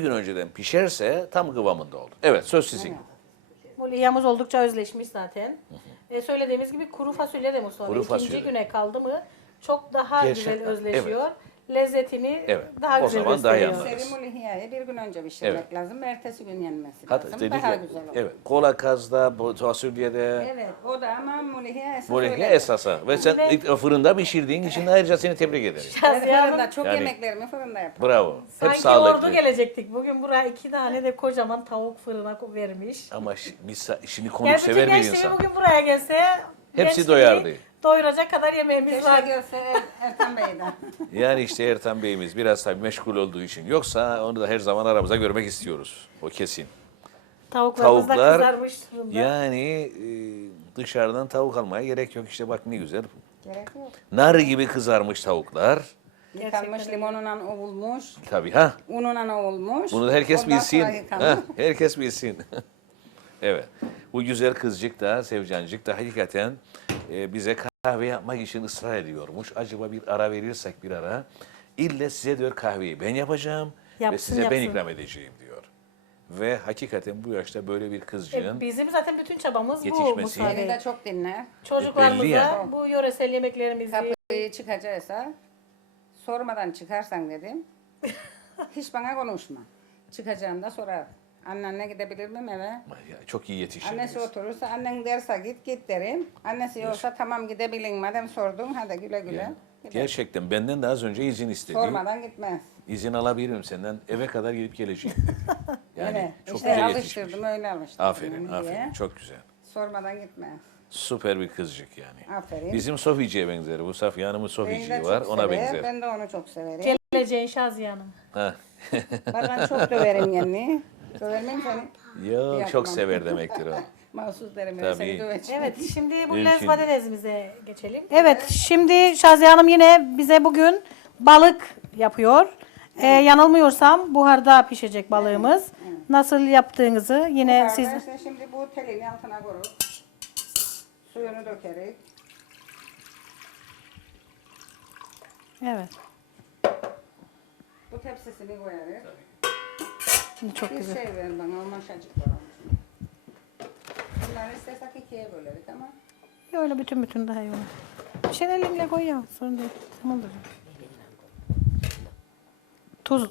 gün önceden pişerse tam kıvamında olur. Evet söz sizin. Mulihyamız oldukça özleşmiş zaten. E, söylediğimiz gibi kuru fasulye de Mustafa Kuru. İkinci fasulye. güne kaldı mı çok daha Gerçekten, güzel özleşiyor. Lezzetini Evet, daha o güzel zaman daha anlarız. Serimuli hiyayı bir gün önce pişirmek Evet. lazım. Ertesi gün yenmesi Hatta lazım. dedik Daha ya, güzel olur. evet, kola kazda, bu fasulyede, Evet, o da ama mulihiye esas bu öyle. esasa. Ve sen Ve- ilk fırında pişirdiğin için ayrıca seni tebrik ederim. Hanım, fırında çok Yani- yemeklerimi fırında yaparım. Bravo. Hep sanki sağlıklı. ordu gelecektik. Bugün buraya iki tane de kocaman tavuk fırına vermiş. Ama şi- misa- şimdi konuk sever bir insan. bugün buraya gelse Hepsi doyardı. Doyuracak kadar yemeğimiz Keşke var. görse Er- Ertan Bey'den. Yani işte Ertan Bey'imiz biraz tabii meşgul olduğu için. Yoksa onu da her zaman aramızda görmek istiyoruz. O kesin. Tavuklarımız da Tavuklar kızarmış fırında. yani e, dışarıdan tavuk almaya gerek yok. İşte bak ne güzel. Gerek yok. Nar gibi kızarmış tavuklar. Yıkanmış limonunla ovulmuş, Tabii ha. ununla ovulmuş. Bunu da herkes Ondan bilsin. sonra yıkanmış. Ha, herkes bilsin. evet. Bu güzel kızcık da, Sevcancık da hakikaten e, bize kahve yapmak için ısrar ediyormuş. Acaba bir ara verirsek bir ara. İlle size diyor kahveyi ben yapacağım ve Yapsın, size ben yapsın. ikram edeceğim diyor. Ve hakikaten bu yaşta böyle bir kızcığın E, bizim zaten bütün çabamız bu Yetişmesi. Musa Beni Bey. de çok dinler. Çocuklarımıza Belli yani. bu yöresel yemeklerimizi Kapıyı çıkacaksa sormadan çıkarsan dedim. Hiç bana konuşma. Çıkacağında sorar. Annenle gidebilir miyim eve? Ya, çok iyi yetiştiniz. Annesi oturursa annen derse git git derim. Annesi yoksa tamam gidebilin madem sordun hadi güle güle. Yani Gider. Gerçekten benden de az önce izin istedi. Sormadan gitmez. İzin alabilirim senden. Eve kadar gidip geleceğim. Yani öyle. çok işte güzel alıştırdım yetişmiş. öyle alıştırdım. Aferin, onu diye. aferin. Çok güzel. Sormadan gitmez. Süper bir kızcık yani. Aferin. Bizim Sofici'ye benzer. Bu Safiye Hanım'ın Beni de Sofici'yi çok var. Ona sever, benzer. Ben de onu çok severim. geleceğin Şaziye Hanım. Ha. Bazen çok döverim yani. Döver miyim seni? Yo, Yapmam. çok sever demektir o. Mahsus derim öyle Tabii. seni döveceğim. Evet şimdi bu Mümkün. geçelim. Evet şimdi Şaziye Hanım yine bize bugün balık yapıyor. Ee, yanılmıyorsam buharda pişecek balığımız. Nasıl yaptığınızı yine siz... Kardeşler şimdi bu telini altına koyup suyunu dökeriz. Evet Bu tepsisini koyarız. Çok Bir güzel. şey ver bana o maşacık var. onun. Bunları istersek ikiye böleriz ama Öyle bütün bütün daha iyi olur. Bir şeyler elimle koy ya sorun değil. Tamamdır. Tuz.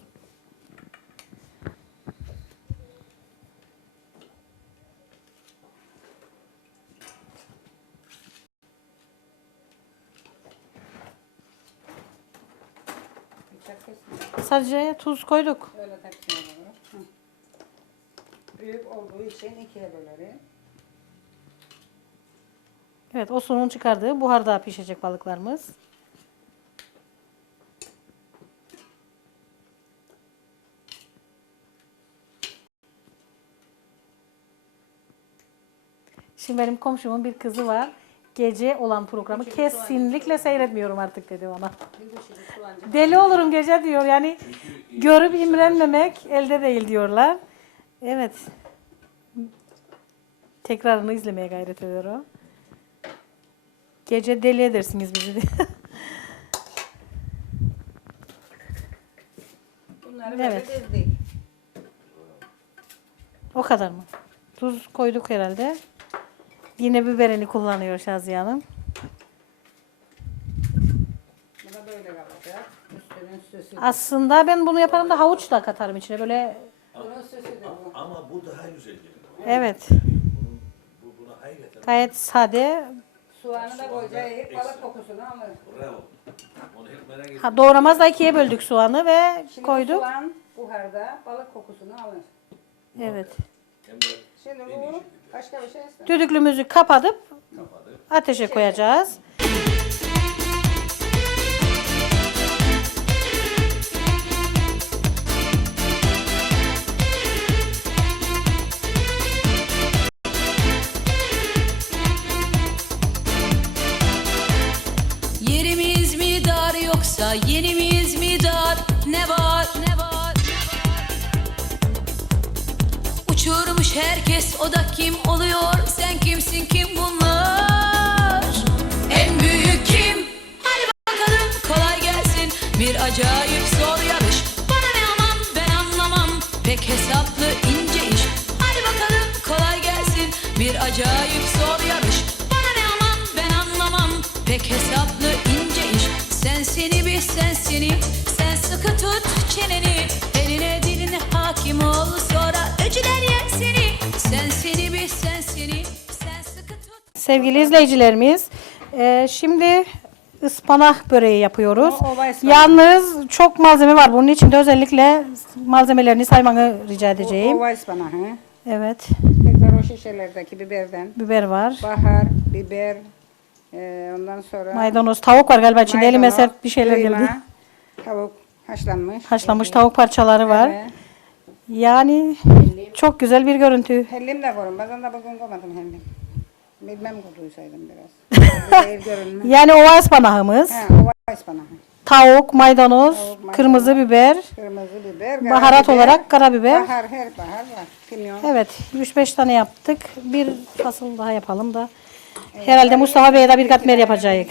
bıçak kesmiyor. Sadece tuz koyduk. Öyle tepsiye koyuyoruz. Hı. Büyük olduğu için ikiye böleriz. Evet o suyun çıkardığı buharda pişecek balıklarımız. Şimdi benim komşumun bir kızı var. Gece olan programı kesinlikle seyretmiyorum artık dedi ona. Deli olurum gece diyor. Yani görüp imrenmemek elde değil diyorlar. Evet. Tekrarını izlemeye gayret ediyor o. Gece deli edersiniz bizi diye. Bunları Evet. dizdik. o kadar mı? Tuz koyduk herhalde. Yine biberini kullanıyor Şaziye Hanım. Bu da böyle kalacak. Üstünün süsü. Aslında ben bunu yaparım da havuç da katarım içine böyle. Bunun süsü de bu. Ama bu daha güzel gelir. Evet. Gayet sade. Soğanı da koyacağız. Balık kokusunu alır. bravo. Onu hep merak ettim. Ha, doğramaz da ikiye böldük soğanı ve Şimdi koyduk. soğan buharda balık kokusunu alır. Evet. Hem de Şimdi bu başka bir şey istemiyor. Düdüklümüzü kapatıp ateşe koyacağız. Yoksa yenimiz mi dar? Ne var? Ne var? Uçurmuş herkes o da kim oluyor? Sen kim Sevgili izleyicilerimiz, e, şimdi ıspanak böreği yapıyoruz. O- ova ıspanak. Yalnız çok malzeme var. Bunun için de özellikle malzemelerini saymanı rica edeceğim. Ova ıspanağı. Evet, Tekrar o şişelerdeki biberden. biber var. Bahar, biber, e, ondan sonra Maydanoz, tavuk var galiba içinde. Elime sert bir şeyler kıyma, geldi. Tavuk haşlanmış. Haşlanmış tavuk parçaları var. Evet. Yani çok güzel bir görüntü. Hellim de koyun. Bazen de bugün koymadım hellim. Bilmem koyduysaydım biraz. Bir Değil görünmez. Yani ova ıspanağımız, Ha, ova ıspanağı. tavuk, maydanoz, Tavuk, maydanoz. kırmızı biber, Kırmızı biber, baharat karabiber, olarak karabiber. Bahar, her bahar var. Kimyon. Evet, 3-5 tane yaptık. Bir fasıl daha yapalım da. Herhalde Mustafa Bey'e de bir katmer yapacağız.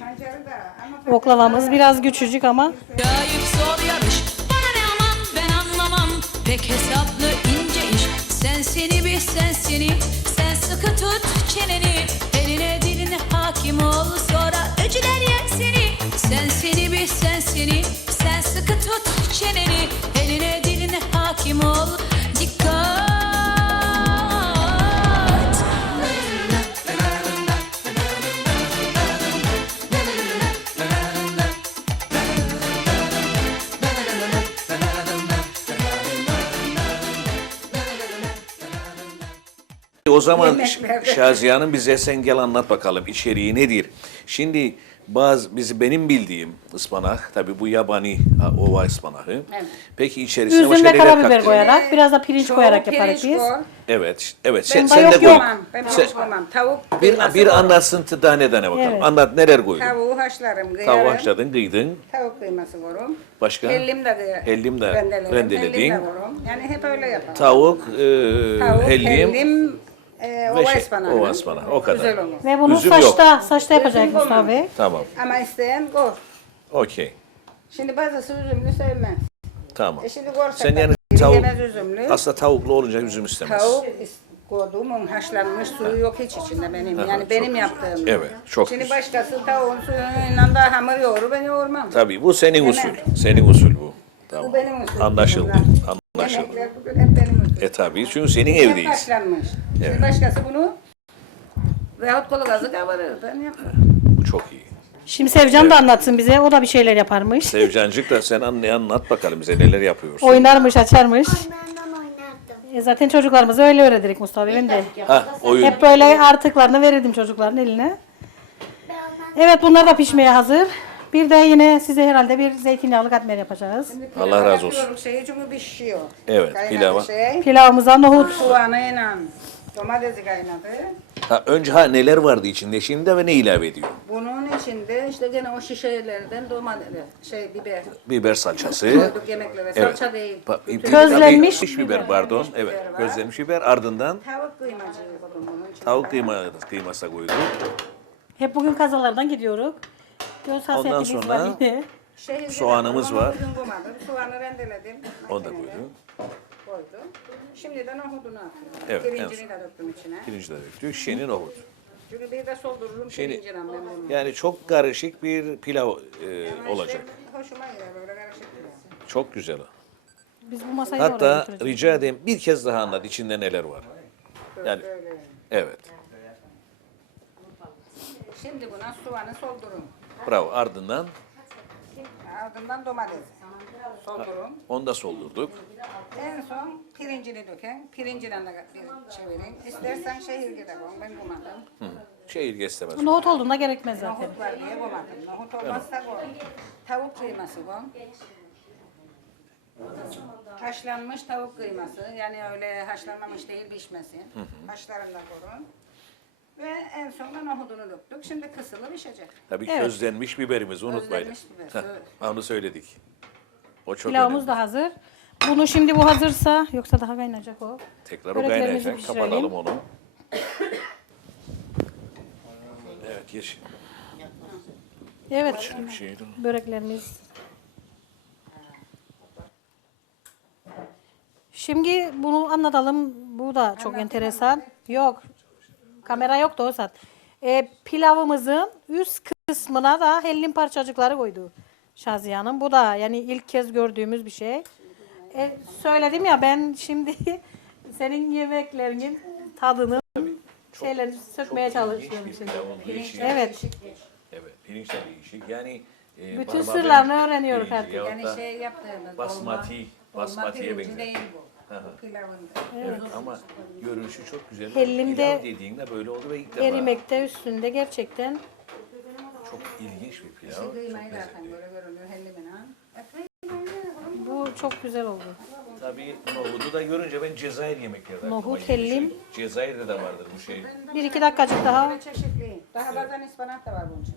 Pancarı da ama Oklavamız biraz küçücük ama Acayip zor yarış Bana ne aman ben anlamam Pek Sen seni bir sen seni. Sen sıkı tut çeneni. Eline diline hakim ol Sonra öcüler yer seni. Sen seni bir sen seni. Sen sıkı tut çeneni. Eline diline hakim ol. Dikkat O zaman Yemeklerde. Ş- Şaziye Hanım bize sen gel anlat bakalım içeriği nedir? Şimdi bazı bizi benim bildiğim ıspanak tabii bu yabani ha, ova ıspanağı. Evet. Peki içerisine üzüm başka ve neler karabiber kattın? koyarak biraz da pirinç Çoğu koyarak pirinç yaparız biz. koy. Evet, evet. Ben Sen, sen de yok koy. yok. Ben Sen-. Tavuk bir kıyması bir koy. anlatsın tane tane bakalım. Evet. Anlat neler koydun? Tavuğu haşlarım, kıyarım. Tavuğu haşladın, kıydın. Tavuk kıyması koyarım. Başka? Hellim de kıyarım. Hellim de rendelerim. rendeledin. Hellim de koyarım. Yani hep öyle yaparım. Tavuk, e, Tavuk, hellim, hellim, e, ova şey, ıspanağı. ova ıspanağı. O kadar. Güzel olur. Ve bunu Üzüm yok. saçta, saçta yapacak Mustafa. Bey. Tamam. Ama isteyen koy. Okey. Şimdi bazısı üzümlü sevmez. Tamam. E şimdi korsak Sen yani tavuk, yemez üzümlü. aslında tavuklu olunca üzüm istemez. Tavuk koyduğumun haşlanmış suyu yok hiç içinde benim. Yani benim yaptığım. Evet, çok Şimdi güzel. başkası tavuğun suyuyla da hamur yoğurur ben yoğurmam. Tabii bu senin usul. Senin usul bu. Tamam. Bu benim usulüm. Anlaşıldı. bunlar. Anlaşıldı. Yemekler bugün hep benim usulüm. E tabii çünkü senin evdeyiz. haşlanmış. Evet. Şimdi başkası bunu veyahut kolu gazı kavurur. Ben yapmam. Bu çok iyi. Şimdi Sevcan da anlatsın bize. O da bir şeyler yaparmış. Sevcancık da sen anne anlat bakalım bize neler yapıyorsun. Oynarmış, açarmış. Oynardım. E zaten çocuklarımızı öyle öğretirdik Mustafa Bey. Ben de. Ha oyun. Hep böyle artıklarını verirdim çocukların eline. Ben ondan Evet bunlar da pişmeye hazır. Bir de yine size herhalde bir zeytinyağlı katmer yapacağız. Şimdi Allah razı olsun. yapıyoruz Şeyi çünkü pişiyor. Evet, Kaynadı pilava. Şey, Pilavımıza nohut. soğanıyla domatesi kaynadı. Ha, önce ha neler vardı içinde şimdi ve ne ilave ediyor? Bunun içinde işte gene o şişelerden domates, şey biber Biber salçası. koyduk yemeklere. Evet. Salça değil. Pa- Bütün Közlenmiş Piş biber pardon. Evet. var. Közlenmiş biber ardından Tavuk kıymacı koydum bunun içine. tavuk kıyma, kıyması koyduk. Hep bugün kazalardan gidiyoruz. Göz hasretimiz sonra- var yine. Şehirde Soğanımız var. bugün. Soğanı rendeledim. Onu da makinede. Koydum. Şimdi de nohudunu atıyorum. Evet, en Pirincini de döktüm içine. Pirinci de döktük. Şeni nohut. Çünkü bir de soldururum Şimdi- ben bunu. Yani çok karışık bir pilav e, Ama işte olacak. hoşuma gider böyle karışık pilav. Çok güzel. Biz bu masayı da oraya Hatta götüreceğiz. rica edeyim bir kez daha anlat içinde neler var. Yani Böyle. evet. Şimdi buna soğanı soldurun. Bravo. Ardından Ardından domates. Soldurun. onu da soldurduk. En son pirincini döken. Pirincinden de bir çevirin. İstersen şehirge de koyun. Ben koymadım. Hı. Şehirge istemez. Nohut olduğunda gerekmez zaten. Nohut var diye koymadım. Nohut olmazsa koy. Tavuk kıyması koy. Haşlanmış tavuk kıyması. Yani öyle haşlanmamış değil pişmesin. Haşlarında korun. Ve en sonunda nohudunu döktük. Şimdi kısılı pişecek. Tabii Evet. közlenmiş biberimizi unutmayın. Közlenmiş biber, Heh. Onu söyledik. O çok Pilavımız önemli. da hazır. Bunu şimdi bu hazırsa yoksa daha kaynayacak o. Tekrar o Böreklerimizi kaynayacak. pişirelim. Kapatalım onu. Evet yeşil. Evet Bir şey böreklerimiz Şimdi bunu anlatalım. Bu da çok enteresan. Yok. Kamera yok da o saat. E, pilavımızın üst kısmına da hellim parçacıkları koydu Şaziye Hanım. Bu da yani ilk kez gördüğümüz bir şey. E, söyledim ya ben şimdi senin yemeklerinin tadını şeyleri sökmeye çalışıyorum değişik. Evet. Evet, pirinç de değişik. Yani e, Bütün sırlarını öğreniyoruz artık. Yani şey yaptığımız Basmati, basmatiye benzer. değil bu. Hı hı. Bu pilavın. Evet ama görünüşü çok güzel. Hellimde Pilav dediğinde böyle oldu ve ilk defa Erimekte üstünde gerçekten çok ilginç bir pilav. Şu Çok kıymayı zaten lezzetli. böyle görünüyor hellimine. Kıymayı bu çok güzel oldu. Tabii nohudu da görünce ben Cezayir yemekleri de Nohut, aklıma geliyor. hellim. Cezayir'de de vardır bu şey. Bir iki dakikacık daha çeşitli. Daha bazen ıspanak da var bunun içinde.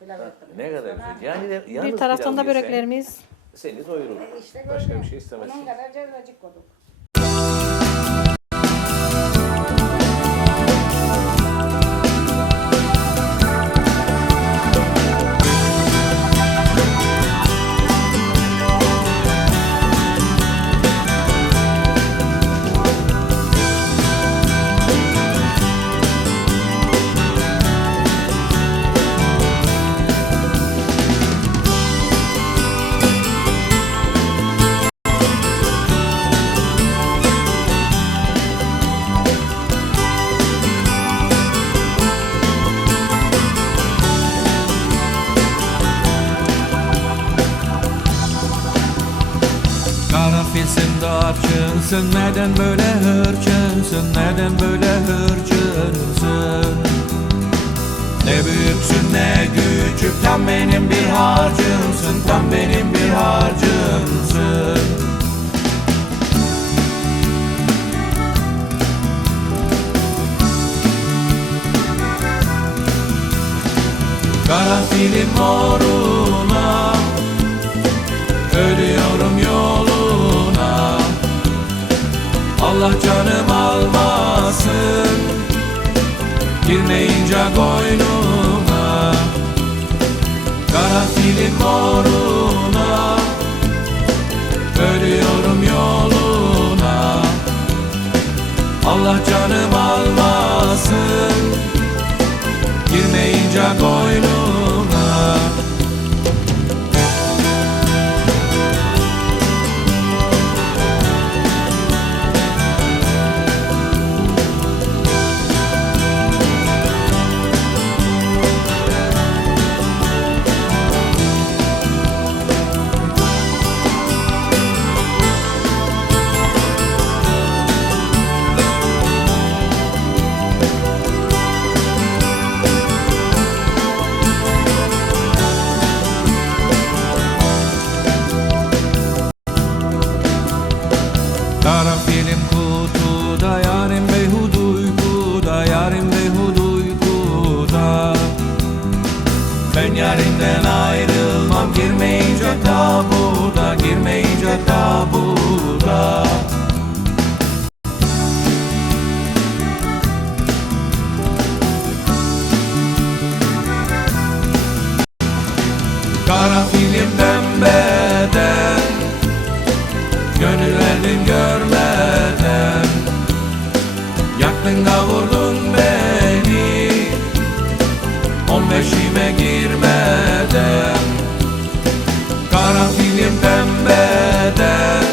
Pilav. Ne kadar güzel. Yani de, yalnız bir taraftan pilav da yesen böreklerimiz. Seni doyurur. E İşte Başka gördün. bir şey istemezsin. Onun kadar cezvecik koyduk. Karanfilsin de Neden böyle hırçınsın Neden böyle hırçınsın? Ne büyüksün ne küçük Tam benim bir harcımsın Tam benim bir harcımsın. Karanfilin moruna Ölüyorum Allah canım almasın. Girmeyince koynuma. Karanfilin moruna Ölüyorum yoluna. Allah canım almasın. Girmeyince koynuma Yaktın kavurdun beni. On beşime girmeden. Karanfilim pembeden.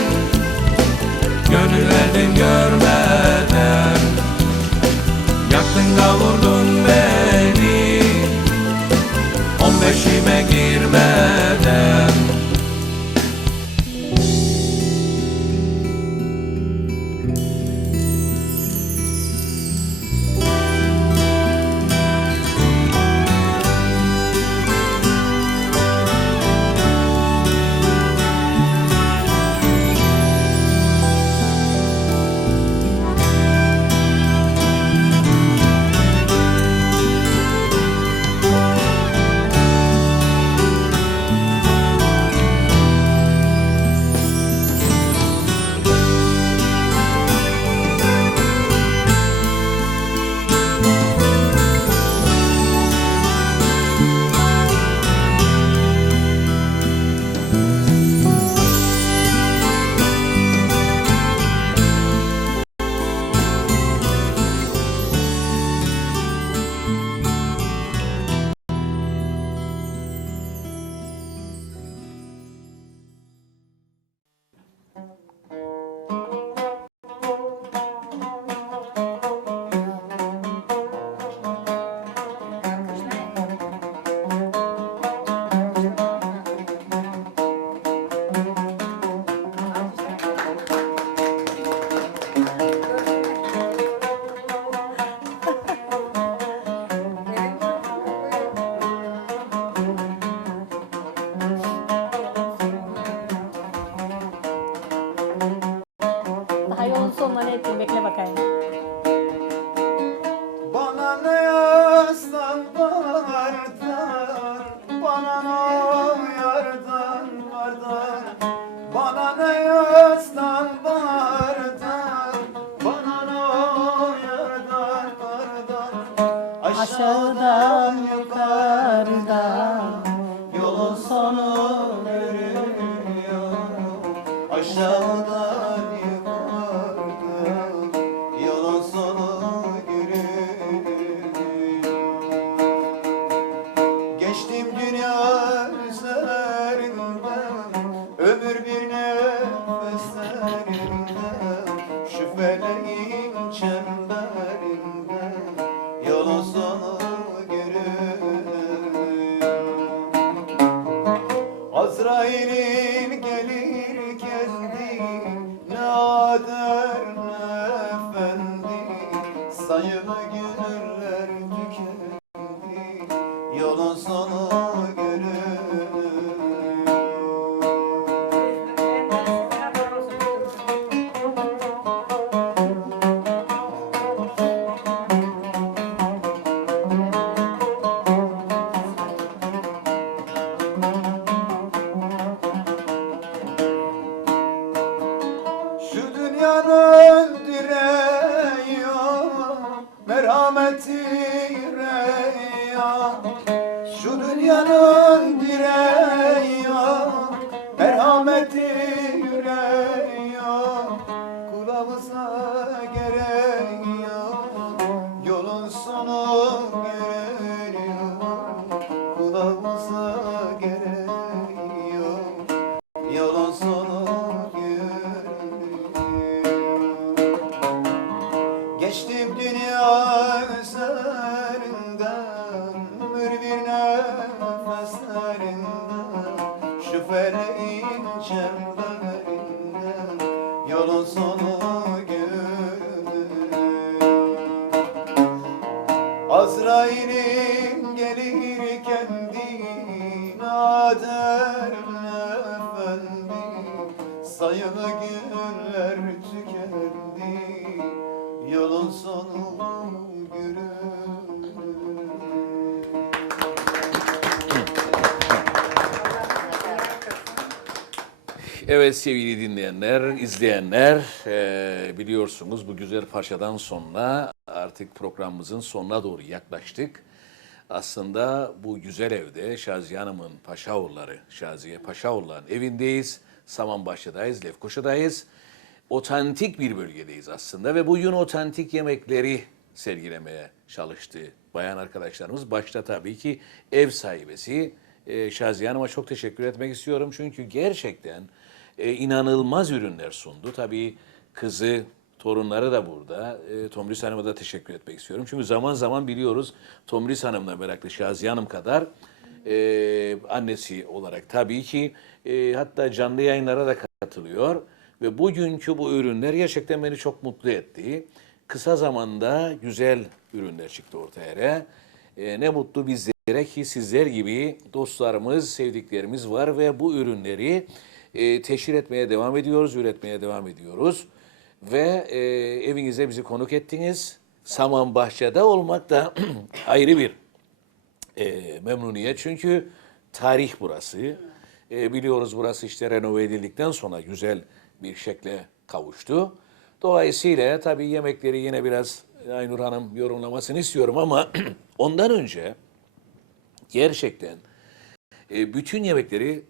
Gönül verdim görmeden. Yaktın kavurdun Şu dünyanın direği yok, merhameti yok. Şu dünyanın feleğin çemberinden Evet sevgili dinleyenler, izleyenler eee, biliyorsunuz bu güzel parçadan sonra artık programımızın sonuna doğru yaklaştık. Aslında bu güzel evde Şaziye Hanım'ın Paşaoğulları, Şaziye Paşaoğulları'nın evindeyiz. Samanbaşı'dayız, Lefkoşa'dayız. Otantik bir bölgedeyiz aslında ve bugün otantik yemekleri sergilemeye çalıştı bayan arkadaşlarımız. Başta tabii ki ev sahibesi e, Şaziye Hanım'a çok teşekkür etmek istiyorum. Çünkü gerçekten e, inanılmaz ürünler sundu. Tabii kızı, torunları da burada. E, Tomris Hanım'a da teşekkür etmek istiyorum. Çünkü zaman zaman biliyoruz Tomris Hanım'la meraklı Şaziye Hanım kadar e, annesi olarak tabii ki e, hatta canlı yayınlara da katılıyor. Ve bugünkü bu ürünler gerçekten beni çok mutlu etti. Kısa zamanda güzel ürünler çıktı ortaya. E, ne mutlu bizlere ki sizler gibi dostlarımız, sevdiklerimiz var ve bu ürünleri e, teşhir etmeye devam ediyoruz, üretmeye devam ediyoruz. Ve e, evinize bizi konuk ettiniz. Saman Bahçe'de olmak da ayrı bir e, memnuniyet. Çünkü tarih burası. E, biliyoruz burası işte renove edildikten sonra güzel bir şekle kavuştu. Dolayısıyla tabii yemekleri yine biraz Aynur Hanım yorumlamasını istiyorum ama ondan önce gerçekten e, bütün yemekleri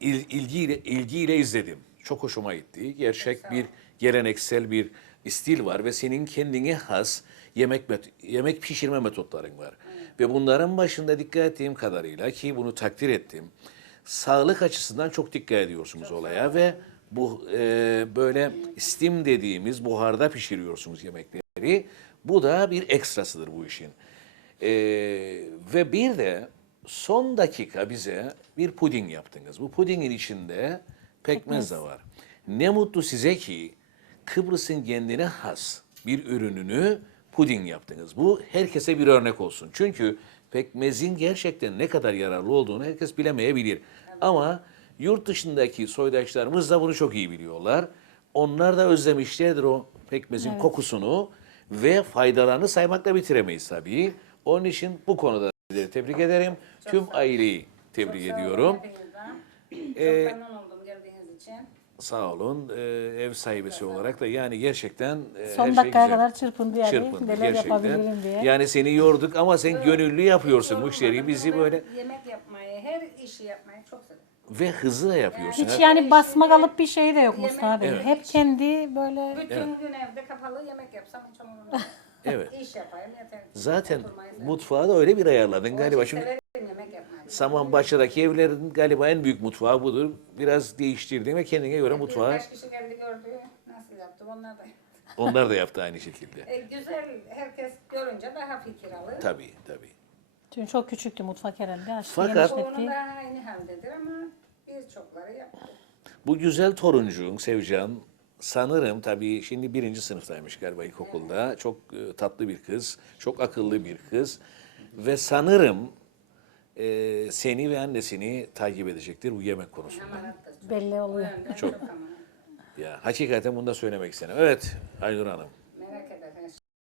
il- ilgiyle ilgiyle izledim. Çok hoşuma gitti. Gerçek bir geleneksel bir stil var ve senin kendine has yemek yemek pişirme metotların var. Ve bunların başında dikkat ettiğim kadarıyla ki bunu takdir ettim. Sağlık açısından çok dikkat ediyorsunuz olaya ve bu e, böyle steam dediğimiz buharda pişiriyorsunuz yemekleri. Bu da bir ekstrasıdır bu işin. E, ve bir de son dakika bize bir puding yaptınız. Bu pudingin içinde pekmez de var. Ne mutlu size ki Kıbrıs'ın kendine has bir ürününü puding yaptınız. Bu herkese bir örnek olsun. Çünkü pekmezin gerçekten ne kadar yararlı olduğunu herkes bilemeyebilir. Ama yurt dışındaki soydaşlarımız da bunu çok iyi biliyorlar. onlar da özlemişlerdir o pekmezin kokusunu ve faydalarını saymakla bitiremeyiz tabii. Onun için bu konuda sizleri tebrik ederim. Tüm aileyi tebrik ediyorum. Hepinizden. Ee, Çok memnun oldum geldiğiniz için. Sağ olun. Ee, ev sahibesi olarak da yani gerçekten e, Son her şey güzel. kadar çırpındı yani. Çırpındı Neler gerçekten. yapabilirim diye. Yani seni yorduk ama sen gönüllü yapıyorsun müşteriyi. Bizi böyle Yemek yapmayı, her işi yapmayı çok seviyorum. ve hızlı da yapıyorsun. Hiç yani basma kalıp bir şey de yok Yemek- Mustafa Bey. Evet. Hep kendi böyle Bütün gün evde kapalı yemek yapsam hiç umurumda. Evet. İş yapayım yeter. Zaten Oturmayı mutfağı da öyle bir ayarladın galiba. Şimdi severim yemek yapmayı. Samanbaşı'daki evlerin galiba en büyük mutfağı budur. Biraz değiştirdin ve kendine göre mutfağı Birkaç kişi geldi gördü. Nasıl yaptım onlar da. onlar da yaptı aynı şekilde. E, güzel herkes görünce daha fikir alır. Tabii tabii. Çünkü çok küçüktü mutfak herhalde. Açtı, Fakat- Çoğunu genişletti. da aynı haldedir ama birçokları yaptı. Bu güzel toruncuğun Sevcan sanırım tabii şimdi birinci sınıftaymış galiba ilkokulda. Çok e, tatlı bir kız, çok akıllı bir kız ve sanırım e, seni ve annesini takip edecektir bu yemek konusunda. Belli oluyor. Çok. Ya hakikaten bunu da söylemek istedim. Evet Aynur Hanım.